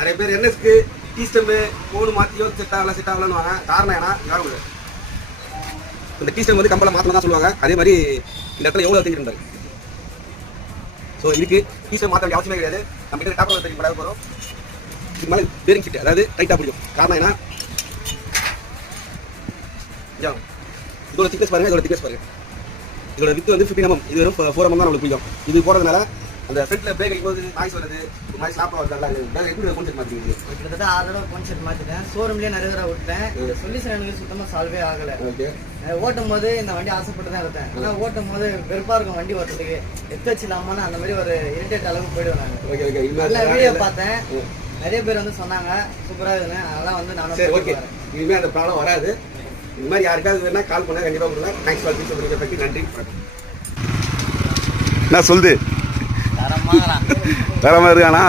நிறைய பேர் என்எஸ்க்கு tea stump phone மாற்றியோ set ஆகலன்னு காரணம் ஏன்னா இந்த டீ ஸ்டெம் வந்து கம்பெனியில் மாற்றணும் தான் சொல்லுவாங்க. அதே மாதிரி இந்த இடத்துல எவ்வளோ தெரிஞ்சிருந்தாரு. ஸோ இதுக்கு டீ ஸ்டெம் மாற்ற வேண்டிய அவசியமே கிடையாது. நம்ம கிட்ட டாப் தெரியும் படாத போகிறோம். இது மேலே பேரிங் ஃபிட், அதாவது டைட்டாக பிடிக்கும். காரணம் ஏன்னா இதோட திக்னஸ் பாருங்க, இதோட திக்னஸ் பாருங்க. இதோட வித்து வந்து 15 mm, இது வெறும் 4 mm தான் நம்மளுக்கு பிடிக்கும். இது போகிறதுனால அந்த ஃப்ரண்ட்ல பிரேக் அடிக்கும்போது நாய்ஸ் வருது, ஒரு மாதிரி ஸ்டாப் ஆகுது. நல்லா எப்படி கோன் செட் மாற்றிருக்கீங்க? கிட்டத்தட்ட 6 தடவை கோன் செட் மாற்றிட்டேன். ஷோரூம்லேயே நிறைய தடவை விட்டேன். சொல்யூஷன் எனக்கு சுத்தமாக சால்வே ஆகலை. ஓட்டும் போது இந்த வண்டி ஆசைப்பட்டு தான் எடுத்தேன். ஆனால் ஓட்டும் போது வெறுப்பாக இருக்கும் வண்டி ஓட்டுறதுக்கு. எடுத்து வச்சிடலாமான்னு அந்த மாதிரி ஒரு இரிட்டேட் அளவுக்கு போயிடுவேன் நான். நல்ல வீடியோ பார்த்தேன், நிறைய பேர் வந்து சொன்னாங்க சூப்பராக இருக்குன்னு. அதெல்லாம் வந்து நானும் ஓகே, இனிமேல் அந்த ப்ராப்ளம் வராது. இந்த மாதிரி யாருக்காவது வேணா கால் பண்ண கண்டிப்பாக கொடுங்க. தேங்க்ஸ் ஃபார் பீஸ் பற்றி நன்றி. என்ன சொல்லுது? தரமாக இருக்கானா?